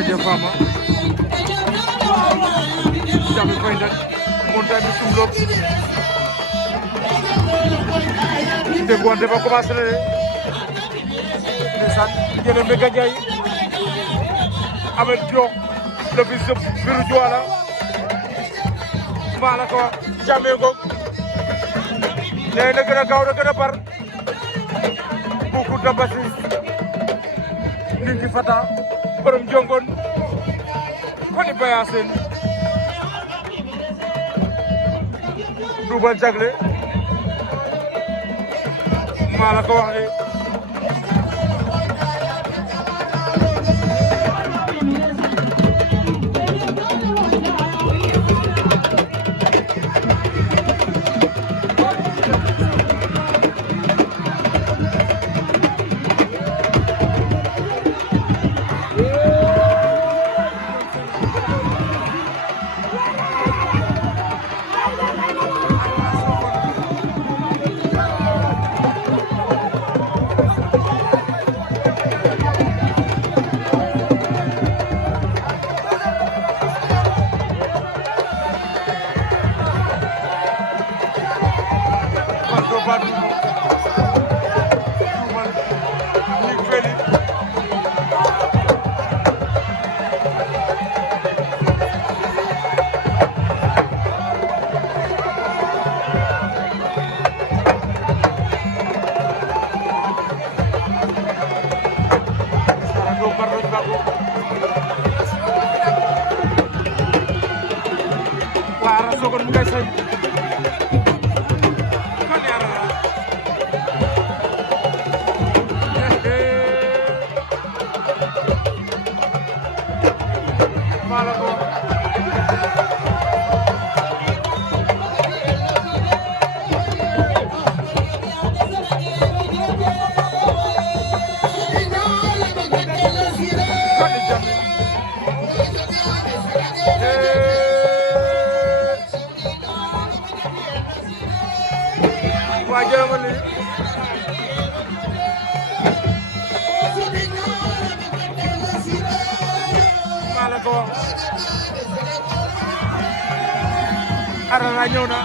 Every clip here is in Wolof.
Gadia Fama Jammeh Fayndan montagne bi sumlok dégg wante ba commencé na de ndeysaan jëlee Mbega Ndiaye Ameth Diokh le fils de Birou Diouala maa la ko wax Jammeh ngoog nee na gën a gaaw na gën a bar beaucoup de basis Ninki Fata borom jongon koni baya sen Double Jagle maa la ko wax de Arara ñëw na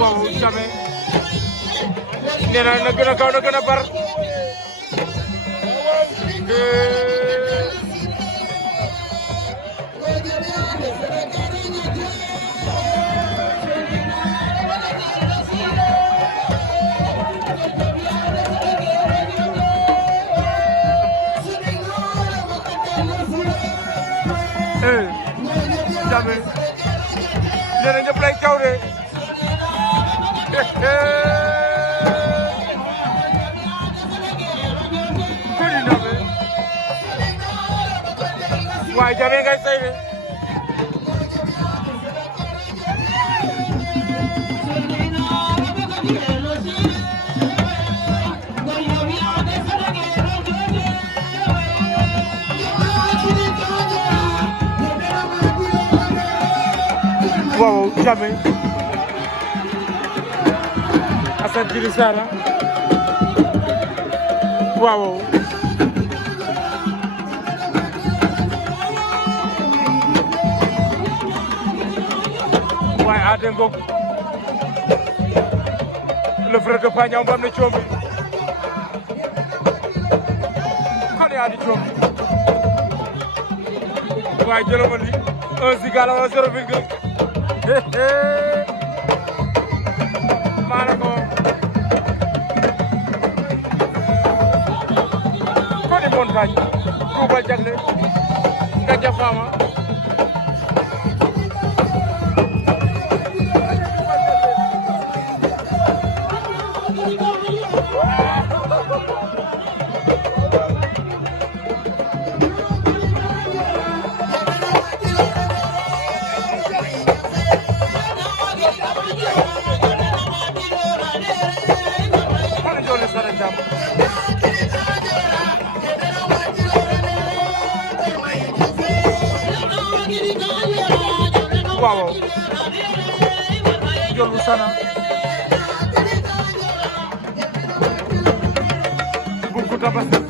waaw Jammeh nee na gën a gaaw na gën a bar Jammeh nee na ñëpp lay caw de koni Jammeh waaye Jammeh ngay say de waaw Jammeh Assane Djili Sara waaw waaye Ade Ngom le frère de Pagnan mbam ne coombi xale yaa di coombi waaye jëloma li 1 Zigala wala 0,1 maana ko koni montagne Double Jagle Gadia Fama waaw jolu sana buku tabas